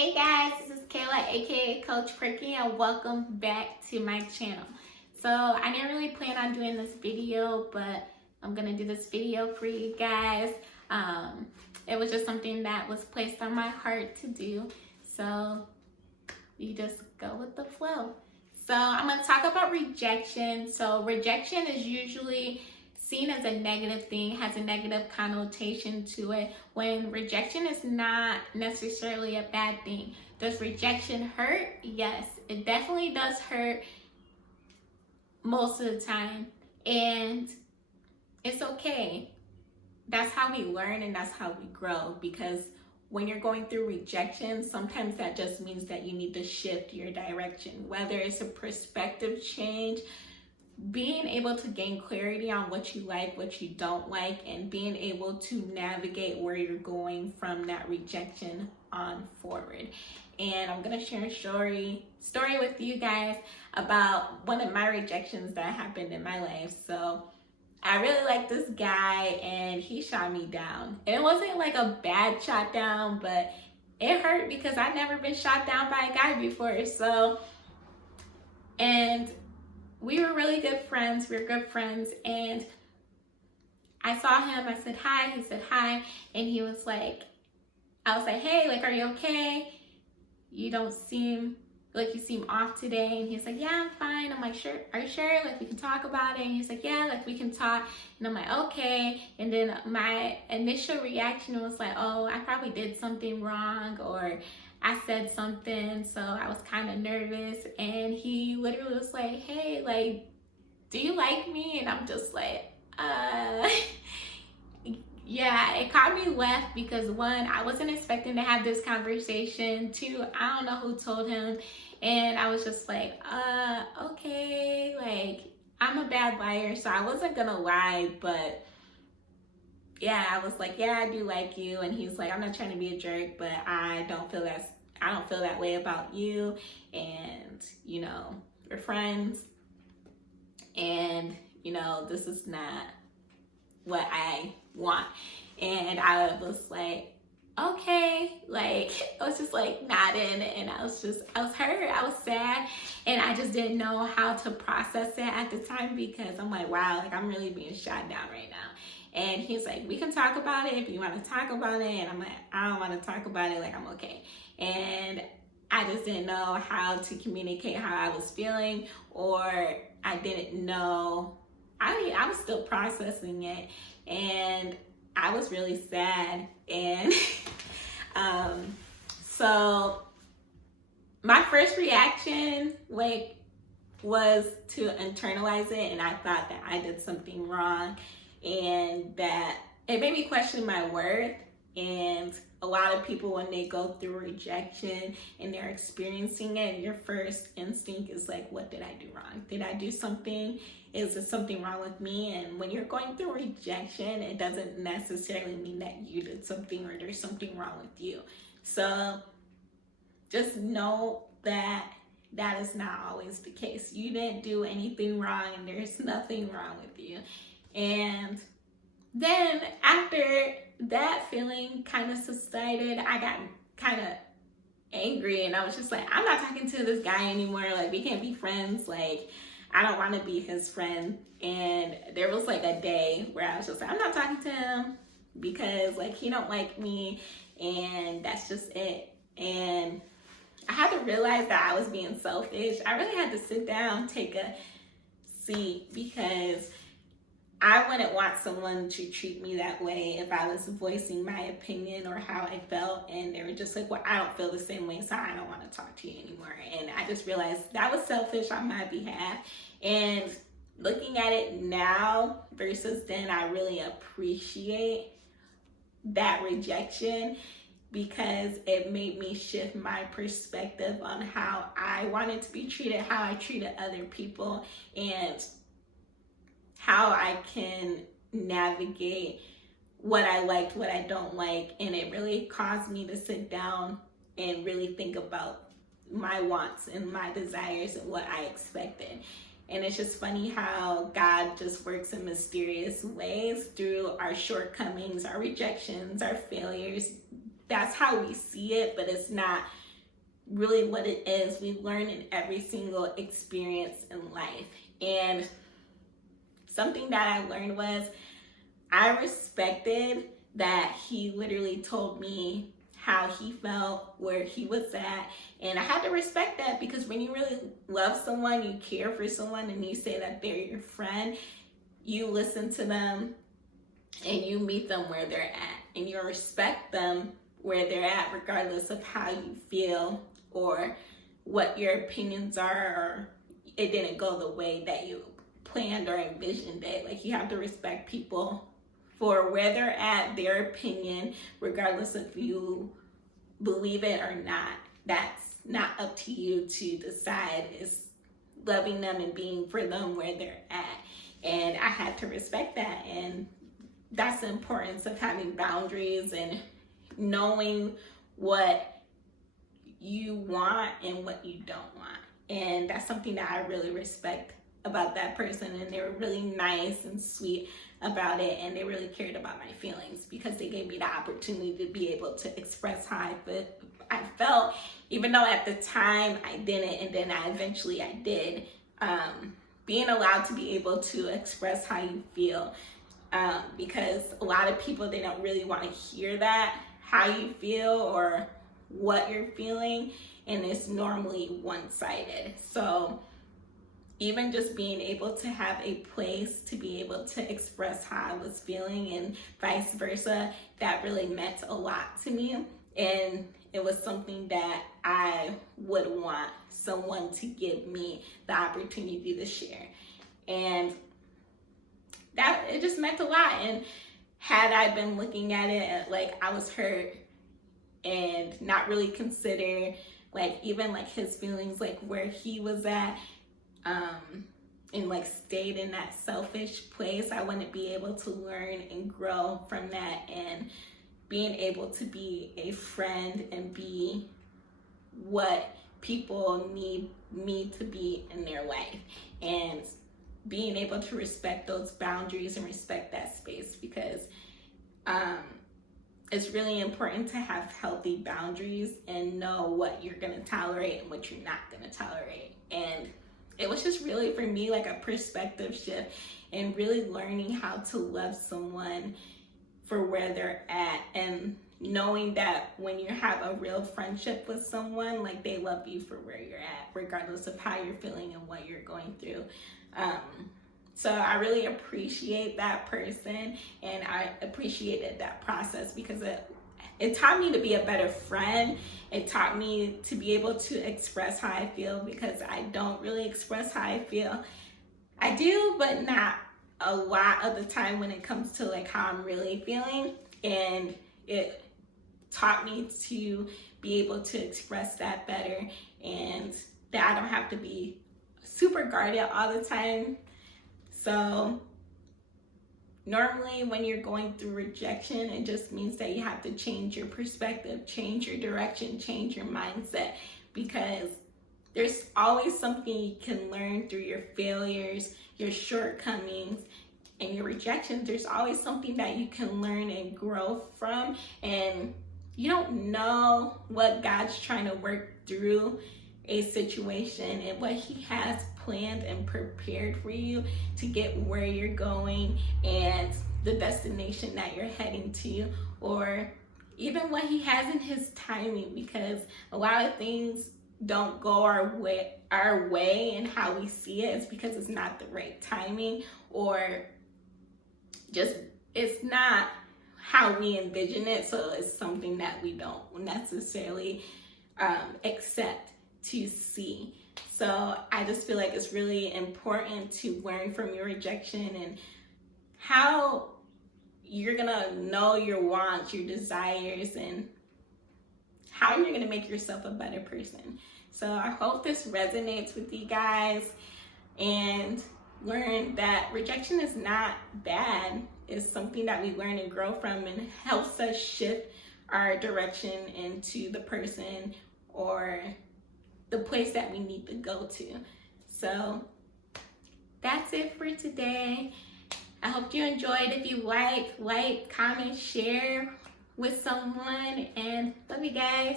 Hey guys, this is Kayla, aka Coach Perky, and welcome back to my channel. So I didn't really plan on doing this video, but I'm gonna do this video for you guys. It was just something that was placed on my heart to do, so you just go with the flow. So I'm gonna talk about rejection. So rejection is usually seen as a negative thing, has a negative connotation to it, when rejection is not necessarily a bad thing. Does rejection hurt? Yes, it definitely does hurt most of the time, and it's okay. That's how we learn and that's how we grow, because when you're going through rejection, sometimes that just means that you need to shift your direction, whether it's a perspective change, being able to gain clarity on what you like, what you don't like, and being able to navigate where you're going from that rejection on forward. And I'm gonna share a story with you guys about one of my rejections that happened in my life. So I really like this guy and he shot me down. And it wasn't like a bad shot down, but it hurt because I'd never been shot down by a guy before. And we were really good friends. We were good friends. And I saw him. I said hi. He said hi. And he was like, I was like, hey, like, are you okay? You don't seem like you seem off today. And he's like, yeah, I'm fine. I'm like, sure. Are you sure? Like, we can talk about it. And he's like, yeah, like, we can talk. And I'm like, okay. And then my initial reaction was like, oh, I probably did something wrong, or I said something, so I was kind of nervous. And he literally was like, hey, like, do you like me? And I'm just like, yeah. It caught me left because, one, I wasn't expecting to have this conversation. Two, I don't know who told him. And I was just like, okay, like, I'm a bad liar, so I wasn't gonna lie, but yeah, I was like, yeah, I do like you. And he's like, I'm not trying to be a jerk, but I don't feel that way about you. And, you know, we're friends. And, you know, this is not what I want. And I was like, okay, like, I was just like nodding, and I was hurt, I was sad, and I just didn't know how to process it at the time, because I'm like, wow, like, I'm really being shot down right now. And he's like, we can talk about it if you want to talk about it. And I'm like, I don't want to talk about it, like, I'm okay. And I just didn't know how to communicate how I was feeling, or I didn't know, I was still processing it, and I was really sad. And so my first reaction, like, was to internalize it, and I thought that I did something wrong, and that it made me question my worth. And a lot of people, when they go through rejection and they're experiencing it, your first instinct is like, what did I do wrong? Did I do something? Is there something wrong with me? And when you're going through rejection, it doesn't necessarily mean that you did something or there's something wrong with you. So just know that that is not always the case. You didn't do anything wrong, and there's nothing wrong with you. And then after that feeling kind of subsided, I got kind of angry, and I was just like, I'm not talking to this guy anymore. Like, we can't be friends. Like, I don't want to be his friend. And there was like a day where I was just like, I'm not talking to him because, like, he don't like me, and that's just it. And I had to realize that I was being selfish. I really had to sit down, take a seat, because I wouldn't want someone to treat me that way if I was voicing my opinion or how I felt, and they were just like, well, I don't feel the same way, so I don't want to talk to you anymore. And I just realized that was selfish on my behalf. And looking at it now versus then, I really appreciate that rejection, because it made me shift my perspective on how I wanted to be treated, how I treated other people, and how I can navigate what I liked, what I don't like. And it really caused me to sit down and really think about my wants and my desires and what I expected. And it's just funny how God just works in mysterious ways through our shortcomings, our rejections, our failures. That's how we see it, but it's not really what it is. We learn in every single experience in life. And something that I learned was I respected that he literally told me how he felt, where he was at. And I had to respect that, because when you really love someone, you care for someone, and you say that they're your friend, you listen to them and you meet them where they're at, and you respect them where they're at, regardless of how you feel or what your opinions are, or it didn't go the way that you planned or envisioned it. Like, you have to respect people for where they're at, their opinion, regardless if you believe it or not. That's not up to you to decide. It's loving them and being for them where they're at. And I had to respect that. And that's the importance of having boundaries and knowing what you want and what you don't want. And that's something that I really respect about that person. And they were really nice and sweet about it, and they really cared about my feelings, because they gave me the opportunity to be able to express how I felt, even though at the time I didn't, and then I did. Being allowed to be able to express how you feel, because a lot of people, they don't really want to hear that, how you feel or what you're feeling, and it's normally one-sided. So even just being able to have a place to be able to express how I was feeling and vice versa, that really meant a lot to me. And it was something that I would want someone to give me the opportunity to share. And that, it just meant a lot. And had I been looking at it like I was hurt and not really consider like even like his feelings, like where he was at, and like stayed in that selfish place, I wouldn't be able to learn and grow from that, and being able to be a friend and be what people need me to be in their life, and being able to respect those boundaries and respect that space, because it's really important to have healthy boundaries and know what you're going to tolerate and what you're not going to tolerate. And it was just really, for me, like a perspective shift, and really learning how to love someone for where they're at, and knowing that when you have a real friendship with someone, like they love you for where you're at, regardless of how you're feeling and what you're going through. So I really appreciate that person, and I appreciated that process, because it taught me to be a better friend. It taught me to be able to express how I feel, because I don't really express how I feel. I do, but not a lot of the time when it comes to like how I'm really feeling. And it taught me to be able to express that better, and that I don't have to be super guarded all the time. So normally when you're going through rejection, it just means that you have to change your perspective, change your direction, change your mindset, because there's always something you can learn through your failures, your shortcomings, and your rejections. There's always something that you can learn and grow from, and you don't know what God's trying to work through a situation and what he has planned and prepared for you to get where you're going and the destination that you're heading to, or even what he has in his timing, because a lot of things don't go our way and how we see it is because it's not the right timing, or just it's not how we envision it. So it's something that we don't necessarily accept to see. So I just feel like it's really important to learn from your rejection and how you're gonna know your wants, your desires, and how you're gonna make yourself a better person. So I hope this resonates with you guys, and learn that rejection is not bad. It's something that we learn and grow from, and helps us shift our direction into the person or the place that we need to go to. So that's it for today. I hope you enjoyed. If you like, comment, share with someone, and love you guys.